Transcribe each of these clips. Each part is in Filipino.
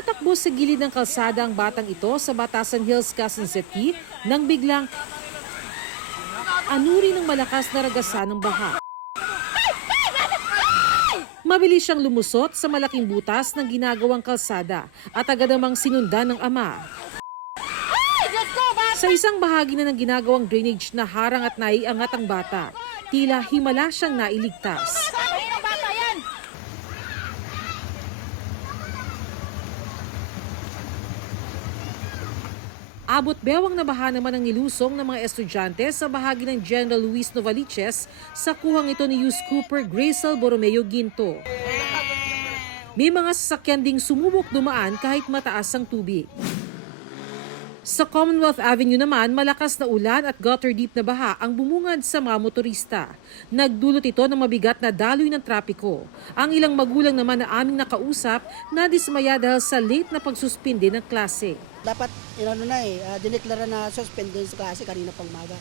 Tumatakbo sa gilid ng kalsada ang batang ito sa Batasan Hills, Quezon City nang biglang anuri ng malakas na ragasan ng baha. Mabilis siyang lumusot sa malaking butas ng ginagawang kalsada at agad namang sinundan ng ama. Sa isang bahagi na ng ginagawang drainage na harang at naiangat ang bata, tila himala siyang nailigtas. Abot bewang na baha naman ang nilusong ng mga estudyante sa bahagi ng General Luis Novaliches sa kuhang ito ni Yus Cooper Gracel Borromeo Ginto. May mga sasakyan ding sumubok dumaan kahit mataas ang tubig. Sa Commonwealth Avenue naman, malakas na ulan at gutter deep na baha ang bumungad sa mga motorista. Nagdulot ito ng mabigat na daloy ng trapiko. Ang ilang magulang naman na aming nakausap na dismaya dahil sa late na pagsuspindi ng klase. Dapat dineklara na suspend din sa klase kanina pang maga.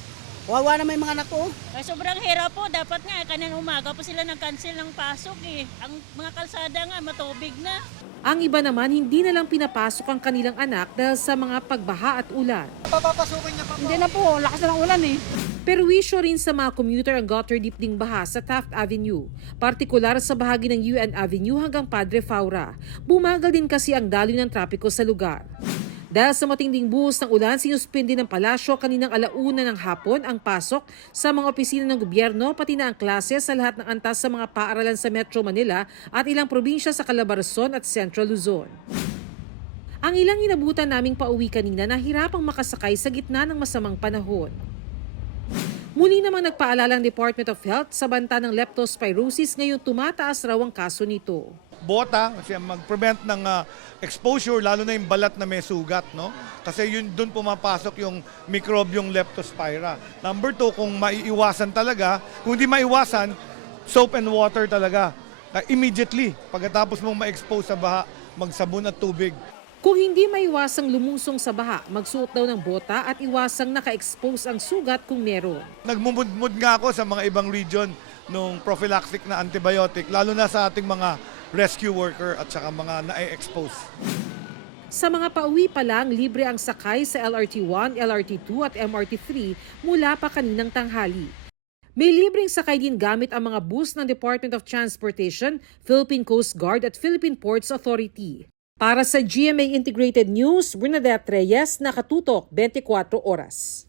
Wawa na may mga anak ko. Ay, sobrang hirap po. Dapat nga kanina umaga po sila nag-cancel ng pasok eh. Ang mga kalsada nga matubig na. Ang iba naman hindi na lang pinapasok ang kanilang anak dahil sa mga pagbaha at ulan. Papapasukin niya pa po. Hindi na po, lakas na ng ulan eh. Perwisyo rin sa mga commuter ang gutter deep ding baha sa Taft Avenue, partikular sa bahagi ng UN Avenue hanggang Padre Faura. Bumagal din kasi ang daloy ng trapiko sa lugar. Dahil sa matinding buhos ng ulan, sinuspindi ng palasyo kaninang alauna ng hapon ang pasok sa mga opisina ng gobyerno pati na ang klase sa lahat ng antas sa mga paaralan sa Metro Manila at ilang probinsya sa Calabarzon at Central Luzon. Ang ilang inabutan naming pauwi kanina nahirapang makasakay sa gitna ng masamang panahon. Muli namang nagpaalala ang Department of Health sa banta ng leptospirosis ngayon tumataas raw ang kaso nito. Bota kasi mag-prevent ng exposure lalo na yung balat na may sugat, no? Kasi yun doon pumapasok yung microbium leptospira. Number 2, kung maiiwasan talaga, kung hindi maiwasan, soap and water talaga. Immediately, pagkatapos mong ma-expose sa baha, magsabon at tubig. Kung hindi maiwasang lumusong sa baha, magsuot daw ng bota at iwasang naka-expose ang sugat kung meron. Nagmumudmud nga ako sa mga ibang region nung prophylactic na antibiotic, lalo na sa ating mga rescue worker at saka mga na-expose. Sa mga pauwi pa lang, libre ang sakay sa LRT1, LRT2 at MRT3 mula pa kaninang tanghali. May libreng sakay din gamit ang mga bus ng Department of Transportation, Philippine Coast Guard at Philippine Ports Authority. Para sa GMA Integrated News, Bernadette Reyes, Nakatutok, 24 Oras.